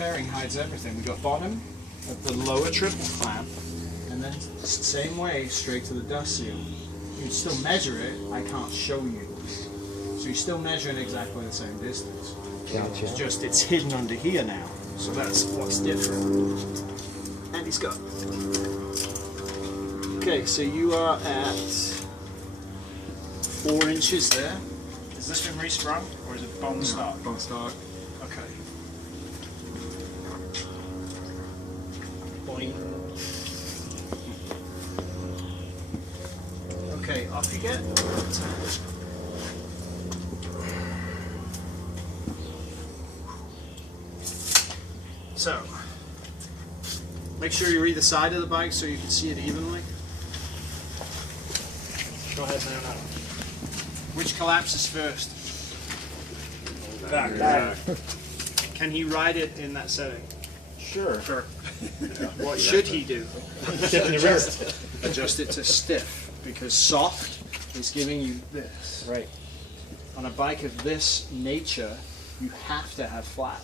fairing hides everything. We've got bottom of the lower triple clamp, and then same way straight to the dust seal. You can still measure it, I can't show you. So you're still measuring exactly the same distance. Gotcha. It's just it's hidden under here now. So that's what's different. And he's got. Okay, so you are at 4 inches there. Has this been resprung or is it bone stock? Bone stock. Okay. Boing. Okay, off you get. So, make sure you read the side of the bike so you can see it evenly. Go ahead, man. Which collapses first? Back. Can he ride it in that setting? Sure. Sure. What should he do? Adjust it to stiff, because soft is giving you this. Right. On a bike of this nature, you have to have flat.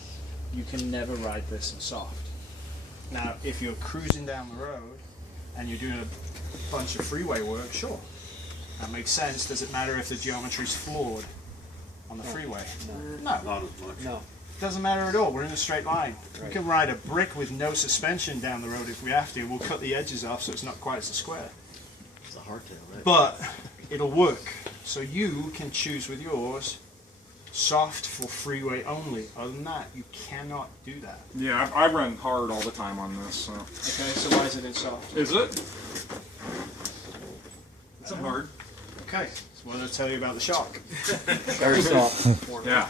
You can never ride this in soft. Now, if you're cruising down the road and you're doing a bunch of freeway work, sure. That makes sense. Does it matter if the geometry's flawed on the freeway? No. Not as much. No. Doesn't matter at all. We're in a straight line. Right. We can ride a brick with no suspension down the road if we have to. We'll cut the edges off so it's not quite as a square. It's a hardtail, right? But it'll work. So you can choose with yours soft for freeway only. Other than that, you cannot do that. Yeah, I run hard all the time on this. So. Okay, so why is it in soft? Is it? It's hard. Okay, so what did I tell you about the shock? Very soft. Yeah.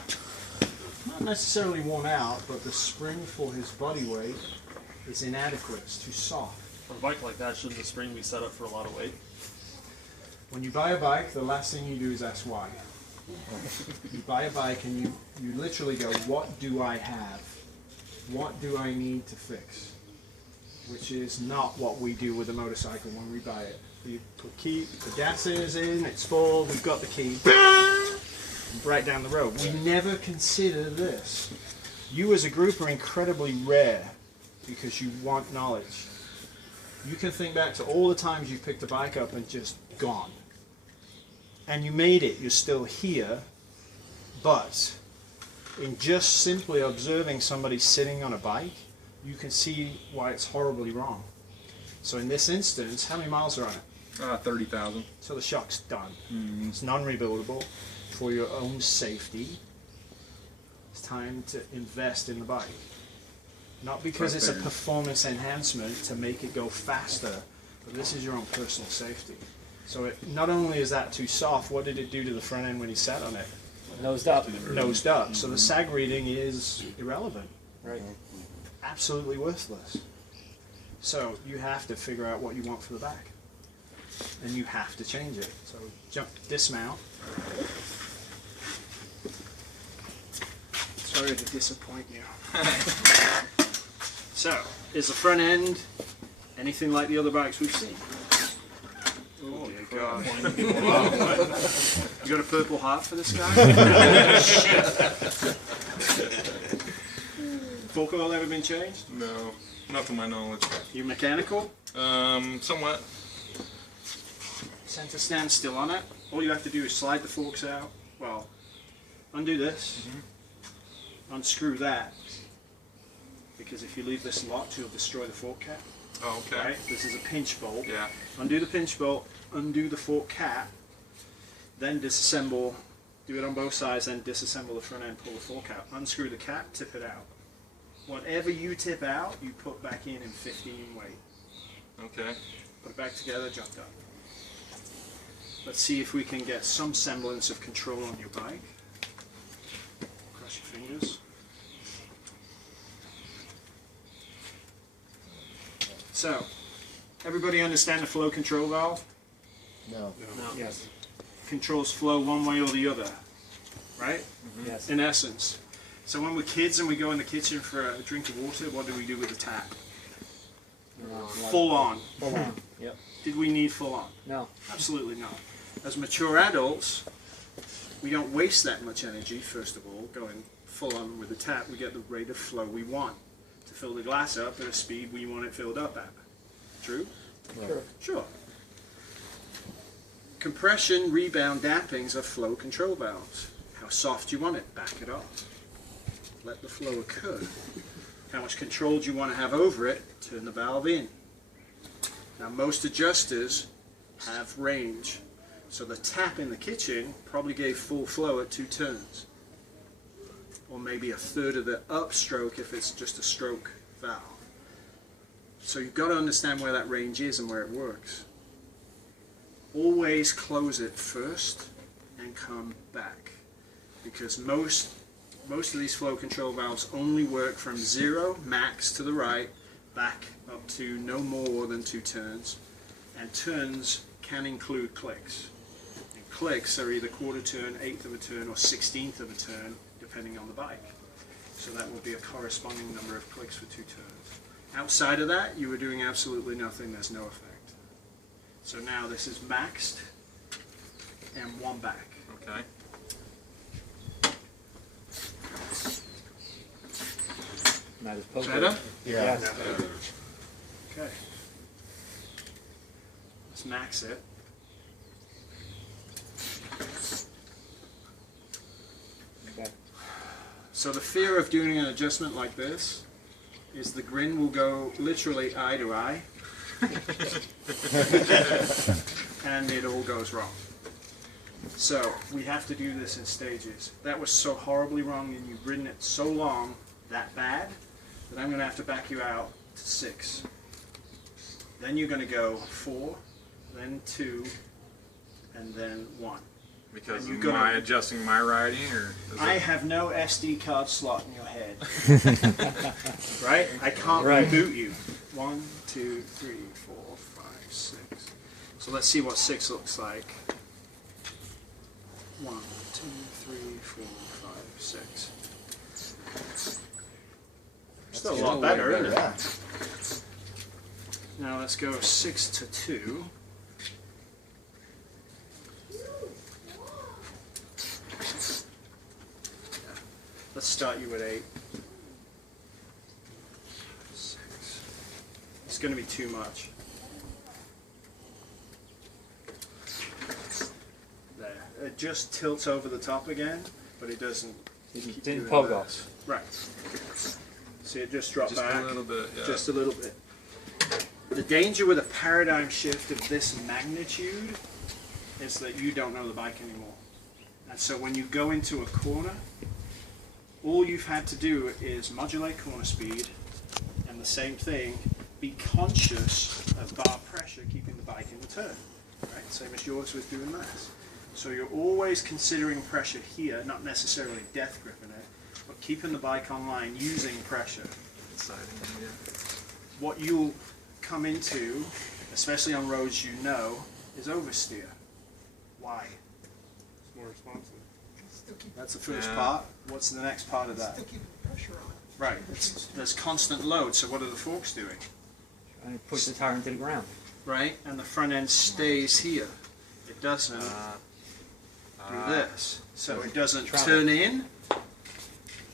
Not necessarily worn out, but the spring for his body weight is inadequate. It's too soft. For a bike like that, shouldn't the spring be set up for a lot of weight? When you buy a bike, the last thing you do is ask why. You buy a bike and you literally go, what do I have? What do I need to fix? Which is not what we do with a motorcycle when we buy it. You put key, the gas is in, it's full, we've got the key. Right down the road. We never consider this. You as a group are incredibly rare because you want knowledge. You can think back to all the times you picked a bike up and just gone. And you made it, you're still here, but in just simply observing somebody sitting on a bike, you can see why it's horribly wrong. So in this instance, how many miles are on it? 30,000. So the shock's done. It's non-rebuildable. For your own safety, it's time to invest in the bike. Not because it's a performance enhancement to make it go faster, but this is your own personal safety. So not only is that too soft, what did it do to the front end when he sat on it? Nosed up. Nosed up. So the sag reading is irrelevant. Right. Absolutely worthless. So you have to figure out what you want for the back. And you have to change it. So dismount. Sorry to disappoint you. So, is the front end anything like the other bikes we've seen? Oh dear God. You got a purple heart for this guy? Fork oil ever been changed? No, not to my knowledge. You mechanical? Somewhat. Center stand still on it. All you have to do is slide the forks out. Well, undo this. Unscrew that. Because if you leave this locked, you'll destroy the fork cap. Oh, okay. Right? This is a pinch bolt. Yeah. Undo the pinch bolt, undo the fork cap, then disassemble, do it on both sides, then disassemble the front end, pull the fork out. Unscrew the cap, tip it out. Whatever you tip out, you put back in 15 weight. Okay. Put it back together, jump up. Let's see if we can get some semblance of control on your bike. Cross your fingers. So, everybody understand the flow control valve? No. Yes. Controls flow one way or the other, right? Yes. In essence. So when we're kids and we go in the kitchen for a drink of water, what do we do with the tap? Full on. Full on. Yep. Did we need full on? No. Absolutely not. As mature adults, we don't waste that much energy, first of all, going full on with the tap. We get the rate of flow we want. to fill the glass up at a speed we want it filled up at. True? Sure. Sure. Compression, rebound, dampings are flow control valves. How soft do you want it? Back it off. Let the flow occur. How much control do you want to have over it? Turn the valve in. Now most adjusters have range. So the tap in the kitchen probably gave full flow at 2 turns. Or maybe a third of the upstroke if it's just a stroke valve. So you've got to understand where that range is and where it works. Always close it first and come back. Because most of these flow control valves only work from 0, max to the right, back up to no more than 2 turns. And turns can include clicks. And clicks are either quarter turn, 1/8 of a turn, or 1/16 of a turn, depending on the bike. So that will be a corresponding number of clicks for 2 turns. Outside of that, you are doing absolutely nothing, there's no effect. So now this is maxed and 1 back. Okay. Might as poke Better? it. Yeah. Okay. Let's max it. Okay. So the fear of doing an adjustment like this is the grin will go literally eye to eye and it all goes wrong. So we have to do this in stages. That was so horribly wrong and you've ridden it so long, that bad, that I'm going to have to back you out to 6. Then you're going to go 4, then 2, and then 1. Because And you am gotta- I adjusting my riding, or is I it- have no SD card slot in your head. Right? I can't Right. reboot you. 1, 2, 3, 4, 5, 6. So let's see what 6 looks like. 1, 2, 3, 4, 5, 6. Still a lot better, isn't it? Yeah. Now let's go 6 to 2. Let's start you at 8. 6. It's going to be too much. There. It just tilts over the top again, but it doesn't. Didn't doing poke that. off. Right. See it just drop just back. a little bit? Yeah. Just a little bit. The danger with a paradigm shift of this magnitude is that you don't know the bike anymore. And so when you go into a corner, all you've had to do is modulate corner speed, and the same thing, be conscious of bar pressure keeping the bike in the turn. Right? Same as yours was doing last. So you're always considering pressure here, not necessarily death gripping it, but keeping the bike online using pressure. Siding, yeah. What you'll come into, especially on roads you know, is oversteer. Why? It's more responsive. That's the first Yeah. part. What's the next part of that? Still keeping pressure on it. Right. There's constant load, so what are the forks doing? And push the tire into the ground. Right? And the front end stays here. It doesn't do this. So it doesn't Travel. turn in,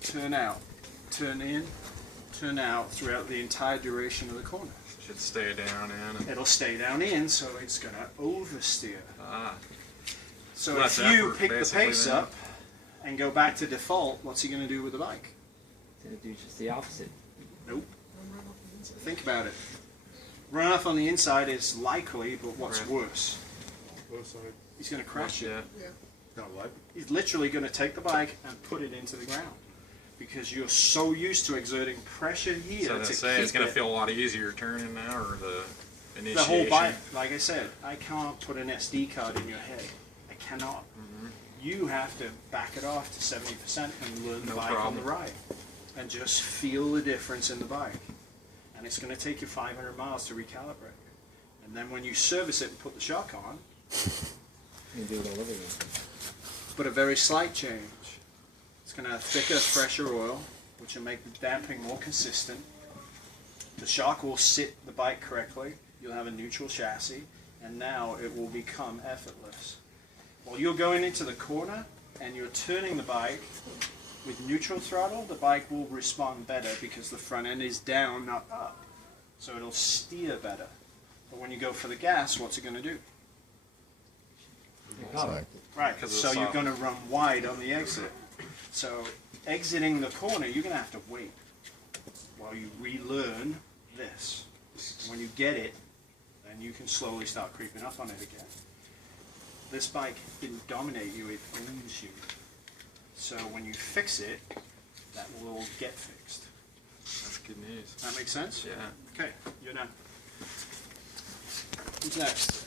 turn out, turn in, turn out throughout the entire duration of the corner. Should stay down in. And, It'll stay down in, so it's going to oversteer. ah, So Less if you effort, pick the basically, pace then. up and go back to default, what's he going to do with the bike? It's going to do just the opposite. Nope. Run right off the inside. Think about it. Run off on the inside is likely, but what's Right. worse? Both sides. He's going to crash it. yeah. Yeah. Not like. He's literally going to take the bike and put it into the ground because you're so used to exerting pressure here So to to say it's keep going it. to feel a lot easier turning now, or the initiation. The whole bike, like I said, I can't put an SD card in your head. I cannot. Mhm. You have to back it off to 70% and learn the No bike on problem. the ride. And just feel the difference in the bike. And it's going to take you 500 miles to recalibrate. And then when you service it and put the shock on, You do it all over again. but a very slight change. It's going to have thicker, fresher oil, which will make the damping more consistent. The shock will sit the bike correctly. You'll have a neutral chassis, and now it will become effortless. While you're going into the corner and you're turning the bike, With neutral throttle, the bike will respond better because the front end is down, not up. So it'll steer better. But when you go for the gas, what's it going to do? Exactly. Right, Because so it's you're soft. going to run wide on the exit. So exiting the corner, you're going to have to wait while you relearn this. When you get it, then you can slowly start creeping up on it again. This bike didn't dominate you, it owns you. So when you fix it, that will all get fixed. That's good news. That makes sense? Yeah. Okay, you're done. Who's next?